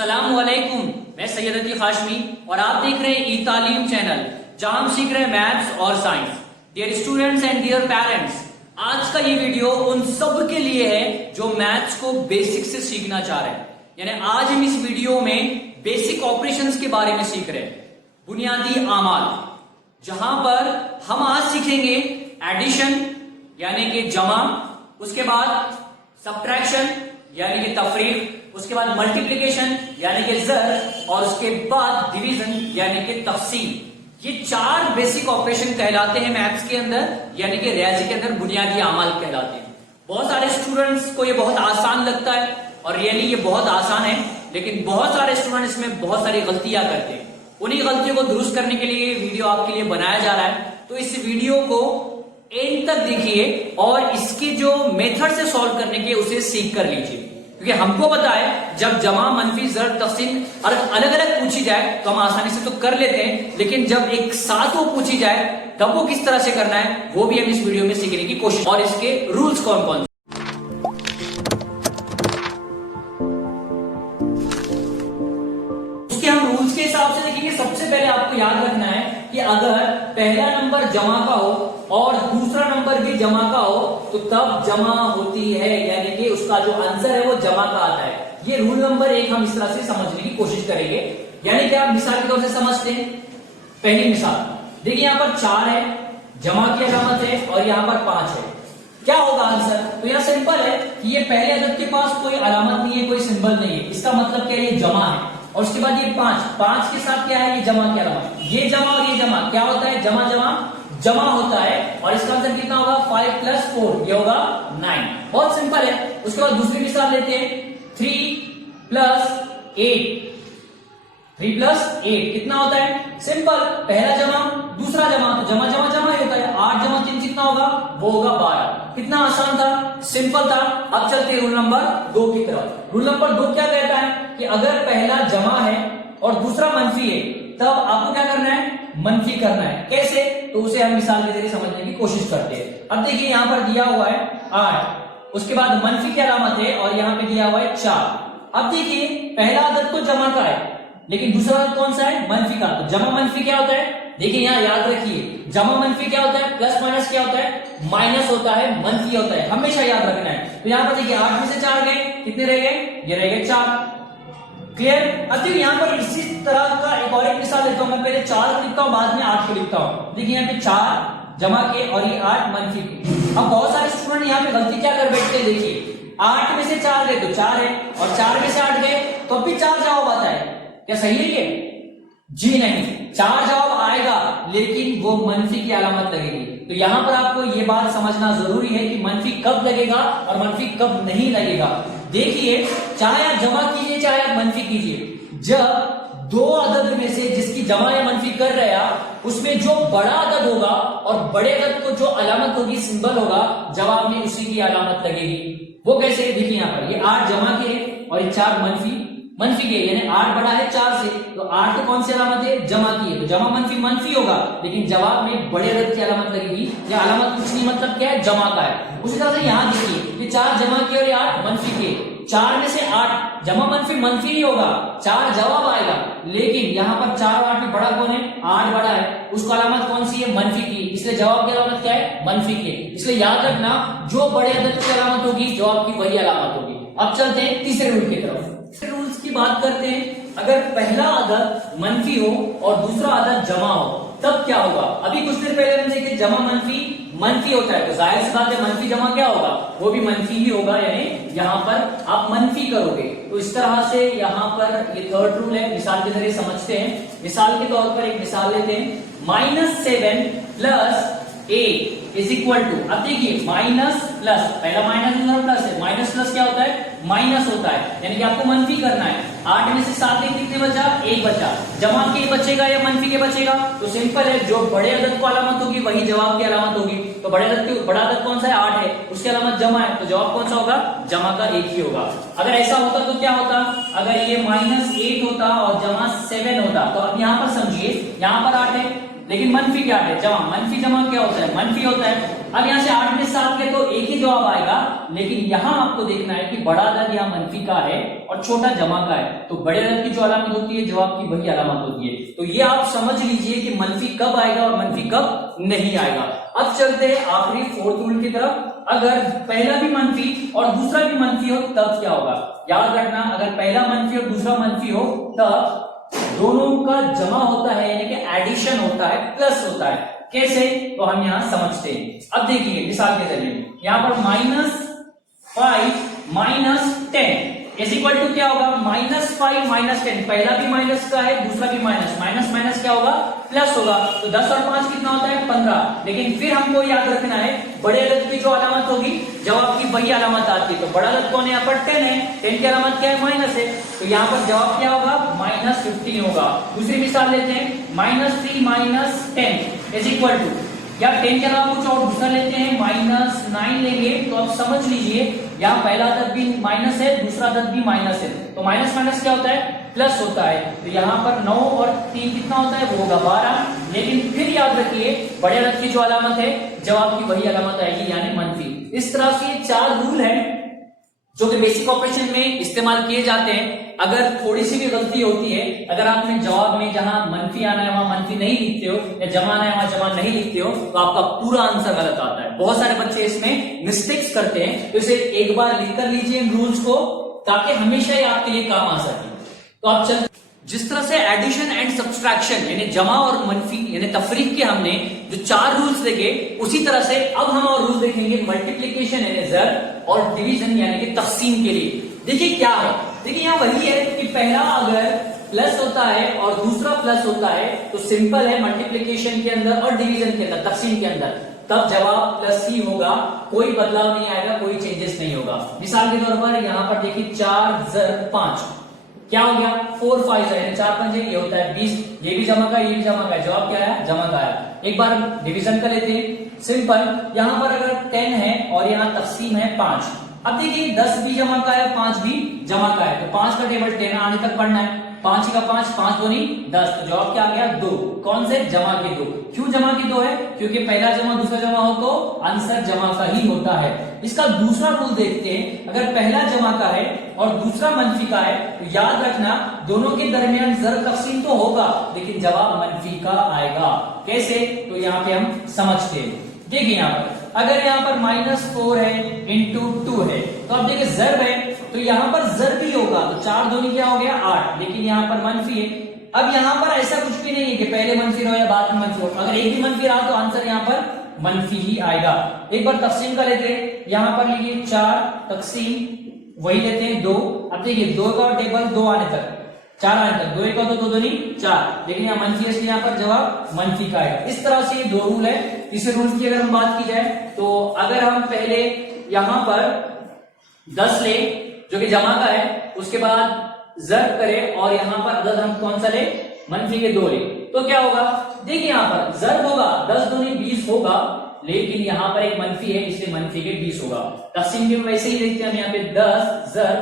अस्सलामुअलैकुम, मैं सैयद अतीक हाशमी और आप देख रहे हैं ई तालीम चैनल, जहां हम सीख रहे हैं मैथ्स और science. Dear students and dear parents, आज का ये वीडियो उन सब के लिए है जो मैथ्स को बेसिक से सीखना चाह रहे हैं। यानी आज हम इस वीडियो में बेसिक ऑपरेशंस के बारे में सीख रहे हैं, बुनियादी आमाल, जहां पर हम आज सीखेंगे एडिशन यानी कि जमा, उसके बाद सब्ट्रैक्शन यानी कि तफरीक, उसके बाद मल्टीप्लिकेशन यानी कि ज़र, और उसके बाद डिवीजन यानी कि तक़सीम। ये चार बेसिक ऑपरेशन कहलाते हैं मैथ्स के अंदर, यानी कि रियाजी के अंदर बुनियादी अमाल कहलाते हैं। बहुत सारे स्टूडेंट्स को ये बहुत आसान लगता है और रियली ये बहुत आसान है, लेकिन बहुत सारे स्टूडेंट्स इसमें बहुत सारी गलतियां करते हैं। उन्हीं गलतियों को दुरुस्त करने के लिए वीडियो आपके लिए बनाया जा रहा है। तो इस वीडियो को एंड तक देखिए और इसके जो मेथड से सॉल्व करने के उसे सीख कर लीजिए, क्योंकि हमको पता है जब जमा, मनफी, ज़र, तक़सीम और अलग अलग पूछी जाए तो हम आसानी से तो कर लेते हैं, लेकिन जब एक साथ वो पूछी जाए तब वो किस तरह से करना है वो भी हम इस वीडियो में सीखने की कोशिश, और इसके रूल्स कौन कौन। उसके हम रूल्स के हिसाब से देखेंगे। सबसे पहले आपको याद रखना है कि अगर पहला नंबर जमा का हो और दूसरा नंबर भी जमा का हो तो तब जमा होती है, यानी कि उसका जो आंसर है वो जमा का आता है। ये रूल नंबर 1 हम इस तरह से समझने की कोशिश करेंगे। यानी कि आप मिसाल के तौर से समझते हैं। पहली मिसाल देखिए, यहां पर 4 है, जमा की अलामत है, और यहां पर 5 है। क्या होगा आंसर? तो यह सिंपल है कि ये पहले अदद के पास कोई अलामत नहीं है, कोई सिंबल नहीं है, इसका मतलब क्या है, ये जमा है। और उसके बाद ये 5 के साथ क्या है, ये जमा की अलामत। ये जमा और ये जमा क्या होता है, जमा जमा जमा होता है, और इसका आंसर कितना होगा, 5 + 4, ये होगा 9। बहुत सिंपल है। उसके बाद दूसरी मिसाल लेते हैं, 3 + 8। 3 + 8 कितना होता है, सिंपल, पहला जमा दूसरा जमा, तो जमा जमा जमा ही होता है। 8 + 3 कितना होगा, वो होगा 12। कितना आसान था, सिंपल था। अब चलते हैं रूल नंबर 2 की तरफ। रूल नंबर 2 क्या कहता है कि अगर पहला जमा है और दूसरा मनफी है तब आपको क्या करना है, मनफी करना है। कैसे, तो उसे हम मिसाल के जरिए समझने की कोशिश करते हैं। अब देखिए यहां पर दिया हुआ है 8, उसके बाद मनफी की अलामत है और यहां पे दिया हुआ है 4। अब देखिए पहला अदद तो जमा का है, लेकिन दूसरा अदद कौन सा है, मनफी का। तो जमा मनफी क्या होता है, देखिए यहां याद रखिए, जमा मनफी क्या होता है, प्लस माइनस क्या होता है, माइनस होता है, मनफी होता है, हमेशा याद रखना है। तो यहां पर देखिए 8 में से 4 गए, कितने रह गए, ये रह गए 4। क्लियर। अब देखिए यहां पर इसी तरह का एक और एक मिसाल लेता हूं। मैं पहले 4 को लिखता हूं, बाद में 8 को लिखता हूं। देखिए यहाँ पे 4 जमा के और ये 8 मनफी के। अब बहुत सारे स्टूडेंट यहाँ पे गलती क्या कर बैठते हैं, देखिए 8 में से 4 गए तो 4 है, और 4 में से 8 गए तो अब भी 4 जवाब आता है। क्या सही है ये? जी नहीं, 4 जवाब आएगा लेकिन वो मनफी की अलामत लगेगी। तो यहां पर आपको ये बात समझना जरूरी है कि मनफी कब लगेगा और मनफी कब नहीं लगेगा। देखिए, चाहे आप जमा कीजिए चाहे आप मनफी कीजिए, जब दो अदद में से जिसकी जमा या मनफी कर रहे हैं उसमें जो बड़ा अदद होगा और बड़े अदद को जो अलामत होगी, सिंबल होगा, जवाब में उसी की अलामत लगेगी। वो कैसे, देखिए यहां पर ये 8 जमा के और ये 4 मनफी के, यानी 8 बड़ा है 4 से, तो 8 तो कौन सी अलामत है, जमा की है, तो जमा मनफी होगा, लेकिन जवाब में बड़े अदद की अलामत लगेगी। ये अलामत कुछ नहीं, मतलब क्या है, जमा का है। उसी तरह से यहां देखिए, ये 4 जमा के और ये 8 मनफी के, 4 में से 8 जमा मनफी नहीं होगा, 4 जवाब आएगा, लेकिन यहां पर 4 और 8 में बड़ा कौन है, 8 बड़ा है, उसको अलामत कौन सी है, मनफी की, इसलिए जवाब की अलामत क्या है, मनफी के। इसलिए याद रखना, जो बड़े अदद की अलामत होगी जवाब की वही अलामत होगी। अब चलते हैं तीसरे रूल की तरफ। रूल्स की बात करते हैं। अगर पहला अदद मनफी हो और दूसरा अदद जमा हो तब क्या होगा। अभी कुछ देर पहले हमने देखा जमा मनफी होता है, तो जाहिर सी बात है मनफी जमा क्या होगा, वो भी मनफी ही होगा, यानी यहां पर आप मनफी करोगे। तो इस तरह से यहां पर ये थर्ड रूल है, मिसाल के जरिए समझते हैं। मिसाल के तौर पर एक मिसाल लेते हैं, -7 + 8 = अब देखिए माइनस प्लस, पहला माइनस दूसरा प्लस है, माइनस प्लस क्या होता है, माइनस होता है, यानी कि आपको मनफी करना है। 8 में से 7 कितने बचा, 1 बचा, जमा के बचेगा या मनफी के बचेगा, तो सिंपल है, जो बड़े अदद को अलामत होगी वही जवाब की अलामत होगी। तो बड़ा अदद कौन सा है, 8 है, उसकी अलामत जमा है, तो जवाब कौन सा होगा, जमा का 1 ही होगा। अगर ऐसा होता तो क्या होता, अगर ये -8 होता और जमा 7 होता, तो अब यहां पर समझिए, यहां पर 8 है लेकिन मनफी क्या है, जमा। मनफी जमा क्या होता है, मनफी होता है, अब यहाँ से 8 में 7 के तो एक ही जवाब आएगा, लेकिन यहाँ आपको देखना है कि बड़ा अदद यहाँ मनफी का है और छोटा जमा का है, तो बड़े अदद की जो अलामत होती है जवाब की वही अलामत होती है। तो ये आप समझ लीजिए कि मनफी कब आएगा और मनफी कब नहीं आएगा। अब चलते हैं आखिरी फोर्थ रूल की तरफ। अगर पहला भी मनफी और दूसरा भी मनफी हो तब क्या होगा? याद रखना, अगर पहला मनफी और दूसरा मनफी हो तब दोनों का जमा होता है, यानी कि एडिशन होता है, प्लस होता है। कैसे? तो हम यहां समझते हैं। अब देखिए मिसाल के जरिए, यहां पर -5 -10 इज इक्वल टू क्या होगा? -5 -10, पहला भी माइनस का है, दूसरा भी माइनस, माइनस माइनस क्या होगा? प्लस होगा। तो 10 और 5 कितना होता है? 15। लेकिन फिर हमको याद रखना है बड़े अदद की जो अलामत होगी जवाब की वही अलामत आती है। तो बड़ा अदद कौन है? यहाँ पर 10 है, 10 की अलामत क्या है? माइनस है, तो यहाँ पर जवाब क्या होगा? -15 होगा। दूसरी मिसाल लेते हैं, -3 -10 इज इक्वल टू, या 10 के अलावा कुछ और दूसरा लेते हैं, -9 लेंगे। तो आप समझ लीजिए यहाँ पहला अदद भी माइनस है, दूसरा अदद भी माइनस है, तो माइनस माइनस क्या होता है? प्लस होता है। तो यहाँ पर 9 और 3 कितना होता है? वो होगा 12। लेकिन फिर याद रखिए बड़े अदद की जो अलामत है जवाब की वही अलामत आएगी, यानी मनफी। इस तरह से 4 रूल हैं जो कि बेसिक ऑपरेशन में इस्तेमाल किए जाते हैं। अगर थोड़ी सी भी गलती होती है, अगर आपने जवाब में जहां मनफी आना है वहां मनफी नहीं लिखते हो, या जमा आना है वहां जमा नहीं लिखते हो, तो आपका पूरा आंसर गलत आता है। बहुत सारे बच्चे इसमें मिस्टेक्स करते हैं, तो इसे एक बार लिख कर लीजिए इन रूल्स को, ताकि हमेशा ही आपके लिए काम आ सके। तो आप चल, जिस तरह से एडिशन एंड सब्सट्रैक्शन यानी जमा और मनफी यानी तफरीक के हमने जो 4 रूल्स देखे, उसी तरह से अब हम और रूल्स देखेंगे मल्टीप्लीकेशन यानी ज़र और डिवीजन यानी कि तकसीम के लिए। देखिए क्या है, देखिए यहाँ वही है कि पहला अगर प्लस होता है और दूसरा प्लस होता है तो सिंपल है मल्टीप्लीकेशन के अंदर और डिवीजन के अंदर, तकसीम के अंदर, तब जवाब प्लस ही होगा, कोई बदलाव नहीं आएगा, कोई चेंजेस नहीं होगा। मिसाल के तौर पर यहाँ पर देखिए 4 ज़र 5 क्या हो गया? 4 5 है, 4 5 ये होता है 20, ये भी जमा का ये भी जमा का है, जवाब क्या है? जमा का है। एक बार डिवीजन का लेते हैं, सिंपल, यहां पर अगर 10 है और यहाँ तकसीम है 5, अब देखिए 10 भी जमा का है, 5 भी जमा का है, तो 5 का टेबल 10 आने तक पढ़ना है, 5 का 5, 5 दूनी 10, तो जवाब क्या आ गया? 2। कौन से? जमा के 2। क्यों जमा के 2 है? क्योंकि पहला जमा दूसरा जमा हो तो आंसर जमा का ही होता है। इसका दूसरा रूल देखते हैं, अगर पहला जमा का है और दूसरा मनफी का है तो याद रखना दोनों के दरमियान ज़र तकसीम तो होगा, लेकिन जवाब मनफी का आएगा। कैसे? तो यहाँ पे हम समझते हैं। देखिए यहाँ पर अगर यहाँ पर -4 है इंटू 2 है, तो अब देखिए ज़र है तो यहाँ पर ज़र भी होगा, तो 4 दूनी क्या हो गया? 8, लेकिन यहाँ पर मनफी है। अब यहाँ पर ऐसा कुछ भी नहीं है कि पहले मनफी रहो या बाद में मनफी हो, अगर एक भी मनफी रहा तो आंसर यहाँ पर मनफी ही आएगा। एक बार तकसीम का लेते हैं, यहाँ पर लीजिए 4 तकसीम वही लेते हैं 2। अब देखिए 2 का टेबल 2 आने तक, 4 आने तक, 2 का तो 2 दूनी 4, लेकिन यहाँ मनफी है इसलिए यहाँ पर जवाब मनफी का आएगा। इस तरह से ये 2 रूल है। तीसरे रूल की अगर हम बात की जाए तो अगर हम पहले यहाँ पर 10 ले जो कि जमा का है, उसके बाद ज़र करें और यहाँ पर अदद हम कौन सा ले? मनफी के 2 ले, तो क्या होगा? देखिए यहाँ पर ज़र होगा 10 दूनी 20 होगा, लेकिन यहाँ पर एक मनफी है इसलिए मनफी के 20 होगा। तकसीम भी वैसे ही देखते हैं, हम यहाँ पे 10 ज़र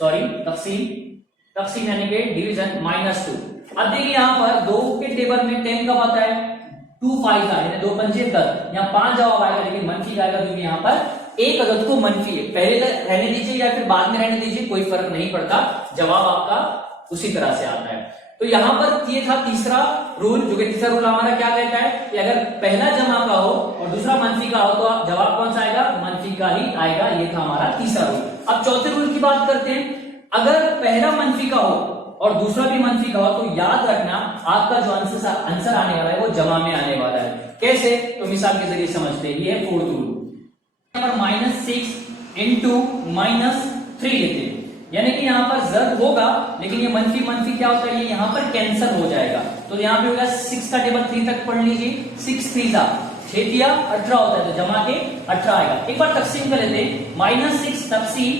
सॉरी तकसीम यानी कि डिवीजन -2। अब देखिए यहाँ पर 2 के टेबल में 10 कब आता है? 2 5 का, यानी 2 पंजे 10, यहाँ 5 जवाब आएगा, लेकिन मनफी का आएगा क्योंकि यहाँ पर एक अदद को मनफी है। पहले तक रहने दीजिए या फिर बाद में रहने दीजिए, कोई फर्क नहीं पड़ता, जवाब आपका उसी तरह से आता है। तो यहां पर ये था तीसरा रूल, जो कि तीसरा रूल हमारा क्या कहता है कि अगर पहला जमा का हो और दूसरा मनफी का हो तो जवाब कौन सा आएगा? मनफी का ही आएगा। ये था हमारा तीसरा रूल। अब चौथे रूल की बात करते हैं, अगर पहला मनफी का हो और दूसरा भी मनफी का हो तो याद रखना आपका जो आंसर आने वाला है वो जमा में आने वाला है। कैसे? तो मिसाल के जरिए समझते हैं। ये है फोर्थ रूल। -6 इंटू -3 लेते हैं, यानी कि यहाँ पर ज़र होगा, लेकिन ये मनफी मनफी क्या होता है? ये यहाँ पर कैंसिल हो जाएगा, तो यहाँ पे होगा 6 का टेबल 3 तक पढ़ लीजिए, 6 3 6 या 18 होता है, तो जमा के 18 आएगा। एक बार तकसीम कर लेते हैं, -6 तकसीम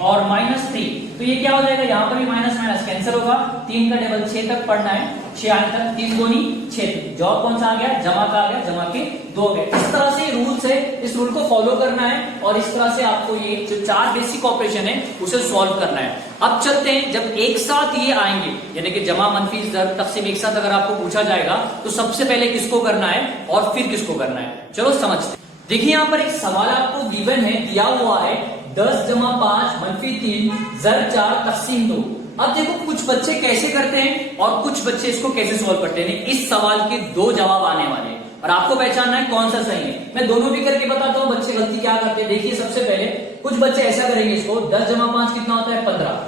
और -3, तो ये क्या हो जाएगा? यहाँ पर भी माइनस माइनस कैंसिल होगा, 3 का टेबल 6 तक पढ़ना है, 6 आने तक, 3 दूनी 6, जवाब कौन सा आ गया? जमा का आ गया, जमा के 2 गए। इस तरह से रूल्स है, इस रूल को फॉलो करना है और इस तरह से आपको ये जो 4 बेसिक ऑपरेशन है उसे सॉल्व करना है। अब चलते हैं, जब एक साथ ये आएंगे यानी कि जमा मनफी ज़र तकसीम एक साथ अगर आपको पूछा जाएगा तो सबसे पहले किसको करना है और फिर किसको करना है, चलो समझते हैं। देखिए यहां पर एक सवाल आपको गिवन है, दिया हुआ है 10 जमा 5 मनफी 3 ज़र 4 तकसीम 2। अब देखो कुछ बच्चे कैसे करते हैं और कुछ बच्चे इसको कैसे सॉल्व करते हैं। इस सवाल के दो जवाब आने वाले हैं और आपको पहचानना है कौन सा सही है। मैं दोनों भी करके बताता हूं बच्चे गलती क्या करते हैं। देखिए सबसे पहले कुछ बच्चे ऐसा करेंगे, इसको 10 जमा 5 कितना होता है 15,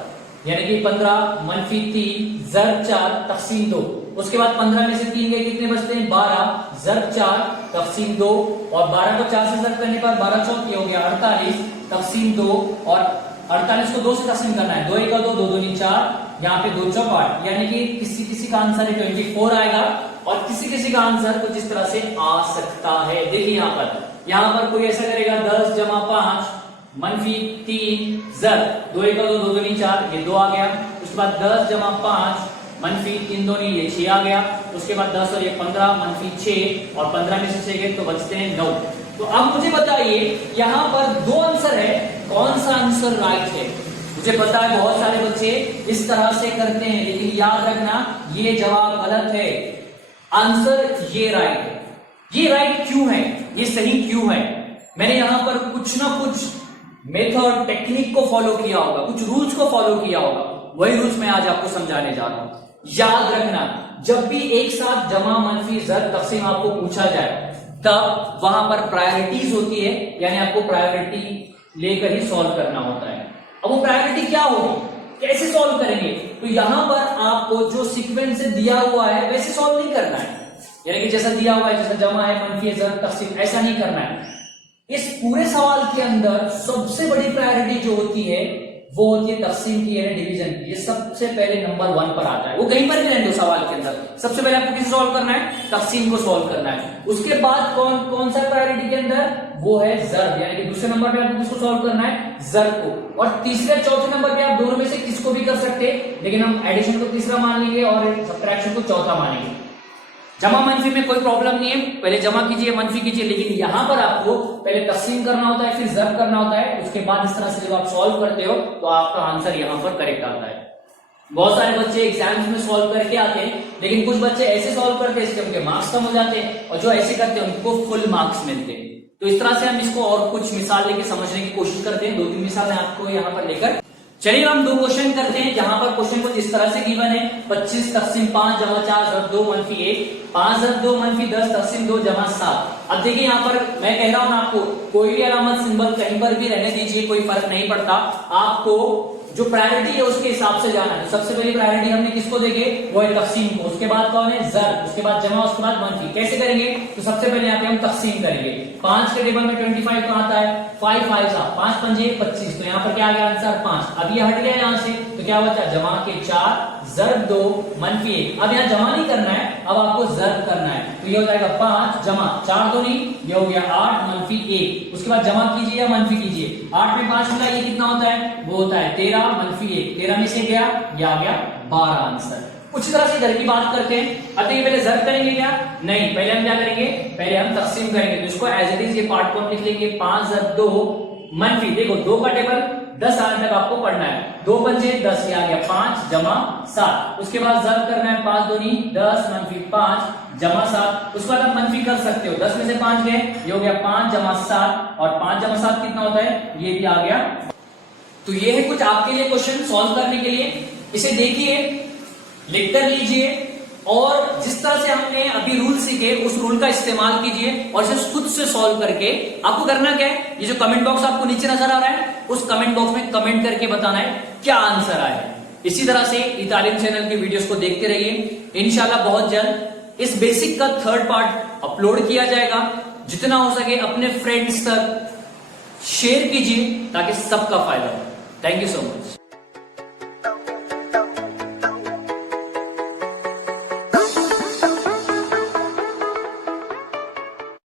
यानी कि 15 मनफी 3 ज़र 4 तकसीम 2। उसके बाद 15 में से 3 गए कितने बचते हैं 12 ज़र 4 तकसीम 2, और 12 को 4 से ज़र करने पर 12 चौक हो गया 48 तकसीम 2, और 48 को 2 से तकसीम करना है, 2 1 2 2 2 4, यहाँ पे 2 चौक 8, यानी कि किसी किसी का आंसर 24 आएगा और किसी किसी का आंसर कुछ इस तरह से आ सकता है। देखिए यहाँ पर कोई ऐसा करेगा 10 जमा 5 मनफी 3 ज़र 2 1 2 2 2 4, ये 2 आ गया। उसके बाद 10 जमा 5 मनफी 3 2 ये 6 आ गया। उसके बाद 10 और ये 15 मनफी 6, और 15 में से 6 गए तो बचते हैं 9। तो अब मुझे बताइए यहाँ पर दो आंसर है, कौन सा आंसर राइट है। मुझे पता है बहुत सारे बच्चे इस तरह से करते हैं, लेकिन याद रखना ये जवाब गलत है, आंसर ये राइट है। ये राइट क्यों है, ये सही क्यों है, मैंने यहां पर कुछ ना कुछ मेथड टेक्निक को फॉलो किया होगा, कुछ रूल्स को फॉलो किया होगा, वही रूल्स मैं आज आपको समझाने जा रहा हूं। याद रखना जब भी एक साथ जमा मनफी ज़र तकसीम आपको पूछा जाए तब वहां पर प्रायोरिटीज होती है, यानी आपको प्रायोरिटी लेकर ही सॉल्व करना होता है। अब वो प्रायोरिटी क्या होगी, कैसे सॉल्व करेंगे, तो यहां पर आपको जो सीक्वेंस से दिया हुआ है वैसे सॉल्व नहीं करना है, यानी कि जैसा दिया हुआ है, जैसा जमा है मनफी है ज़र तकसीम, ऐसा नहीं करना है। इस पूरे सवाल के अंदर सबसे बड़ी प्रायोरिटी जो होती है वो होती है तकसीम की, यानी डिवीजन की। ये सबसे पहले नंबर 1 पर आता है, वो कहीं पर भी रहने दो सवाल के अंदर, सबसे पहले आपको किसे सॉल्व करना है, तकसीम को सॉल्व करना है। उसके बाद कौन सा प्रायोरिटी के अंदर, वो है ज़र, यानी कि दूसरे नंबर पे आपको किसको सॉल्व करना है, ज़र को। और तीसरे चौथे नंबर पे आप दोनों में से किसको भी कर सकते हैं, लेकिन हम एडिशन को तीसरा मान लेंगे और सब्ट्रैक्शन को चौथा मानेंगे। जमा मनफी में कोई प्रॉब्लम नहीं है, पहले जमा कीजिए मनफी कीजिए, लेकिन यहां पर आपको पहले तकसीम करना होता है, फिर ज़र करना होता है। उसके बाद इस तरह से जब आप सॉल्व करते हो तो आपका आंसर यहां पर करेक्ट आता है। बहुत सारे बच्चे एग्जाम्स में सॉल्व करके आते हैं, लेकिन कुछ बच्चे ऐसे सॉल्व करते हैं इसके उनके मार्क्स कम हो जाते हैं, और जो ऐसे करते हैं उनको फुल मार्क्स मिलते हैं। तो इस तरह से हम इसको और कुछ मिसाल लेके समझने की कोशिश करते हैं। 2-3 मिसाल आपको यहाँ पर लेकर चलिए हम 2 क्वेश्चन करते हैं, जहां पर क्वेश्चन कुछ इस तरह से गिवन है 25 तकसीम 5 जमा 4 ज़र 2 मनफी 1, 5 ज़र 2 मनफी 10 तकसीम 2 जमा 7। अब देखिए यहाँ पर मैं कह रहा हूं आपको कोई भी अलामत सिंबल कहीं पर भी रहने दीजिए, कोई फर्क नहीं पड़ता, आपको जो प्रायोरिटी है उसके हिसाब से जाना है। सबसे पहली प्रायोरिटी हमने किसको देंगे, वो है तकसीम को, उसके बाद कौन है ज़र, उसके बाद जमा, उसके बाद मनफी। कैसे करेंगे, तो सबसे पहले यहाँ पे हम तकसीम करेंगे। 5 के टेबल में 25 कहां आता है, 5 5 5 पंजे 25, तो यहाँ पर क्या आ गया आंसर 5। अब ये हट गया यहाँ से, तो क्या बचा, जमा के 4 ज़र 2 मनफी 1। अब यहाँ जमा नहीं करना है, अब आपको ज़र करना है, तो ये हो जाएगा 5 जमा 4 2 नहीं, ये हो गया 8 मनफी 1। उसके बाद जमा कीजिए या मनफी कीजिए, 8 में 5 मिला, ये कितना होता है, वो होता है 13 मनफी 1, 13 में से गया, ये आ गया 12 आंसर। उसी तरह से इधर की बात करते हैं। अब देखिए पहले ज़र करेंगे क्या, नहीं, पहले हम क्या करेंगे, पहले हम तकसीम करेंगे। तो इसको एज इट इज ये पार्ट को हम लिख लेंगे, 5 ज़र 2 मनफी, देखो 2 का टेबल 10 आने तक आपको पढ़ना है, 2 पंजे 10, ये आ गया 5 जमा 7। उसके बाद ज़र करना है, 5 2 10 मनफी 5 जमा 7। उसके बाद आप मनफी कर सकते हो, 10 में से 5 गए, ये हो गया 5 जमा 7, और 5 जमा 7 कितना होता है, ये भी आ गया। तो ये है कुछ आपके लिए क्वेश्चन सॉल्व करने के लिए, इसे देखिए, लिख कर लीजिए, और जिस तरह से हमने अभी रूल सीखे उस रूल का इस्तेमाल कीजिए, और इसे खुद से सॉल्व करके आपको करना क्या है, ये जो कमेंट बॉक्स आपको नीचे नजर आ रहा है उस कमेंट बॉक्स में कमेंट करके बताना है क्या आंसर आया। इसी तरह से इतालियन चैनल की वीडियोस को देखते रहिए, इंशाल्लाह बहुत जल्द इस बेसिक का 3rd पार्ट अपलोड किया जाएगा। जितना हो सके अपने फ्रेंड्स तक शेयर कीजिए ताकि सबका फायदा हो। Thank you so much.